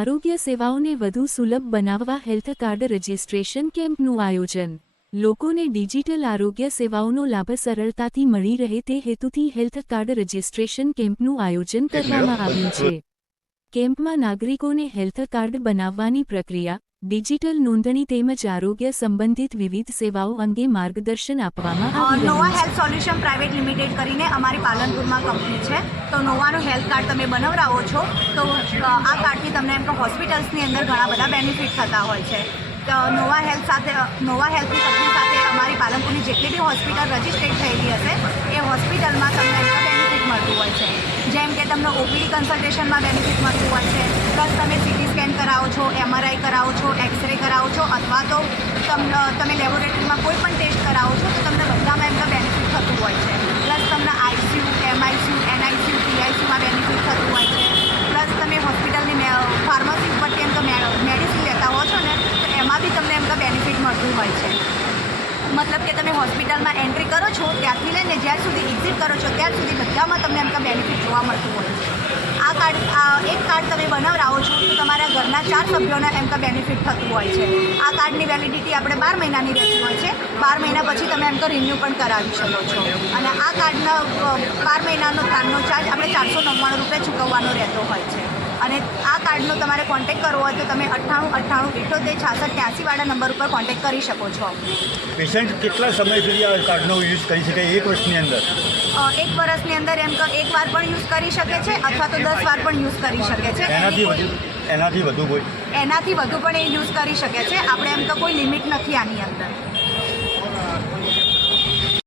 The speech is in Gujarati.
આરોગ્ય સેવાઓને વધુ સુલભ બનાવવા હેલ્થ કાર્ડ રજિસ્ટ્રેશન કેમ્પનું આયોજન. લોકોને ડિજિટલ આરોગ્ય સેવાઓનો લાભ સરળતાથી મળી રહે તે હેતુથી હેલ્થ કાર્ડ રજિસ્ટ્રેશન કેમ્પનું આયોજન કરવામાં આવ્યું છે. કેમ્પમાં નાગરિકોને હેલ્થ કાર્ડ બનાવવાની પ્રક્રિયા, ડિજિટલ નોંધણી તેમજ આરોગ્ય સંબંધિત વિવિધ સેવાઓ અંગે માર્ગદર્શન આપવામાં આવી નોવા રહ્યું છે. હેલ્થ સોલ્યુશન પ્રાઇવેટ લિમિટેડ કરીને અમારી પાલનપુરમાં કંપની છે. તો નોવાનું હેલ્થ કાર્ડ તમે બનાવરાવો છો તો આ કાર્ડથી તમને એમ કે હોસ્પિટલ્સની અંદર ઘણા બધા બેનિફિટ થતા હોય છે. તો નોવા હેલ્થની કંપની સાથે અમારી પાલનપુરની જેટલી બી હોસ્પિટલ રજિસ્ટ્રેડ થયેલી હશે એ હોસ્પિટલમાં તમને એમનો બેનિફિટ મળતું હોય છે. જેમ કે તમને ઓપીડી કન્સલ્ટેશનમાં બેનિફિટ મળતું હોય છે, પ્લસ તમે સીટી સ્કેન કરાવો છો, MRI કરાવો છો, એક્સરે કરાવો છો, અથવા તો તમે લેબોરેટરીમાં કોઈ પણ ટેસ્ટ કરાવો છો તો તમને બધામાં એમનો બેનિફિટ થતું હોય છે. પ્લસ તમને ICU, MICU, NICU, PICUમાં બેનિફિટ થતું હોય છે. પ્લસ તમે હોસ્પિટલની ફાર્મસી ઉપરથી એમ તો મેડિસિન લેતા હો છો ને તો એમાં બી તમને એમનો બેનિફિટ મળતું હોય છે. મતલબ કે તમે હોસ્પિટલમાં એન્ટ્રી કરો છો ત્યારથી લઈને જ્યાર સુધી એક્ઝિટ કરો છો ત્યાર સુધી બધામાં તમને એમનો બેનિફિટ જોવા મળતું હોય છે. એક કાર્ડ તમે બનાવરાવો છો તો તમારા ઘરના 4 સભ્યોને એમનો બેનિફિટ થતું હોય છે. આ કાર્ડની વેલિડિટી આપણે 12 મહિનાની રહેતી હોય છે. 12 મહિના પછી તમે એમનો રિન્યૂ પણ કરાવી શકો છો. અને આ કાર્ડનો 12 મહિનાનો પ્લાનનો ચાર્જ આપણે 499 રૂપિયા ચૂકવવાનો રહેતો હોય છે. અને આ કાર્ડનો તમારે કોન્ટેક્ટ કરવો હોય તો તમે 98 98 78 66 83 વાળા નંબર ઉપર કોન્ટેક્ટ કરી શકો છો. પેશન્ટ કેટલા સમય સુધી આ કાર્ડનો યુઝ કરી શકે એક વર્ષની અંદર? એક વર્ષની અંદર એમ તો એક વાર પણ યુઝ કરી શકે છે અથવા તો 10 વાર પણ યુઝ કરી શકે છે. એનાથી વધુ કોઈ? એનાથી વધુ પણ એ યુઝ કરી શકે છે. આપણે એમ તો કોઈ લિમિટ નથી આની અંદર.